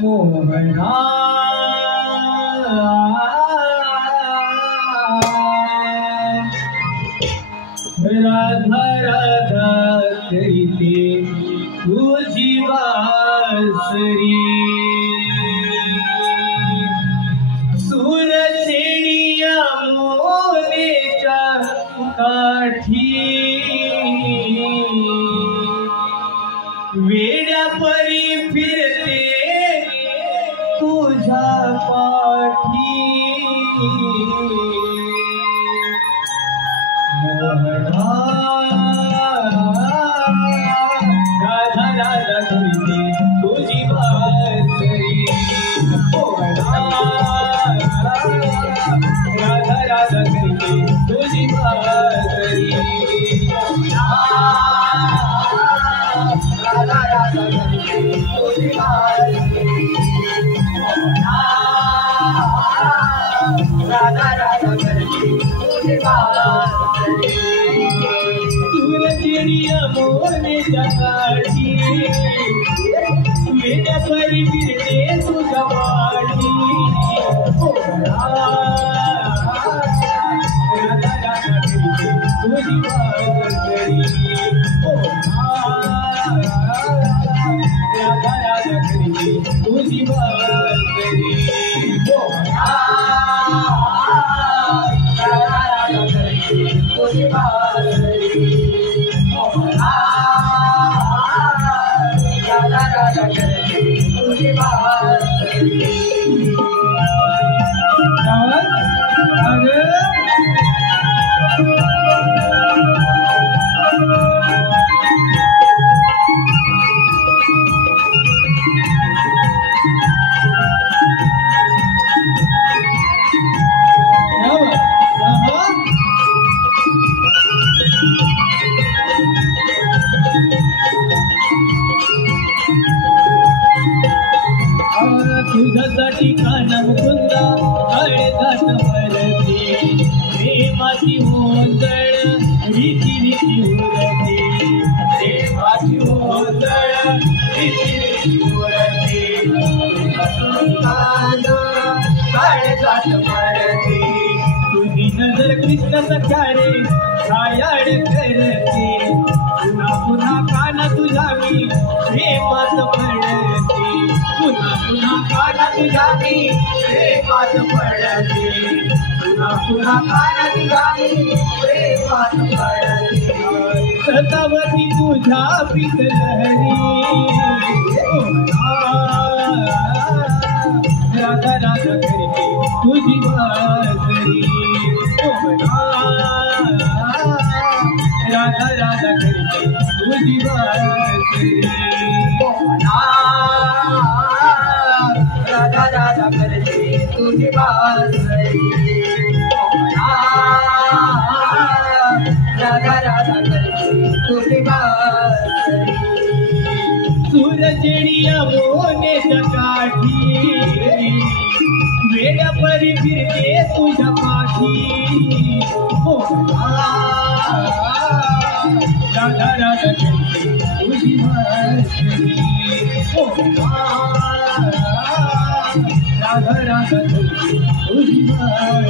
मोहना राधा राधा करते तुझी बासरी सूरजेणिया मोनेच्या काठी वेड्या परी फिरते तुझ्या पाठी मोहना राधा राधा करते तुझी बासरी मोहना राधा राधा करते तुझी बासरी राधा राधा करते तुझी बासरी राधा राधा करते तुझी बासरी सूरजेणिया मोनेच्या काठी वेड्या परी फिरते तुझ्या पाठी राधा राधा करते तुझी बासरी राधा राधा करते तुझी बासरी राधा राधा करते तुझी बासरी राधा राधा करते तुझी बासरी तुझ्यासाठी काना मुकुंदा काळजात भरते प्रेमाची ओंजळ रीती रीती उरते प्रेमाची ओंजळ रीती रीती उरते काळजात भरते तुझी नजर कृष्ण सख्याने छायाळ करते पुन्हा पुन्हा काना तुझ्या मी प्रेमात पडते पुन्हा पुन्हा काना तुझ्या मी प्रेमात पडते पुन्हा पुन्हा काना तुझ्या मी प्रेमात पडते सतावती तुझ्या पीत लहरी राधा राधा करते तुझी बासरी राधा राधा करते तुझी बासरी राधा राधा करते तुझी बासरी राधा राधा करते तुझी बासरी सूरजेणिया मोनेच्या काठी वेड्या परी फिरते तुझ्या पाठी राधा राधा करते तुझी बासरी राधा राधा करते तुझी बासरी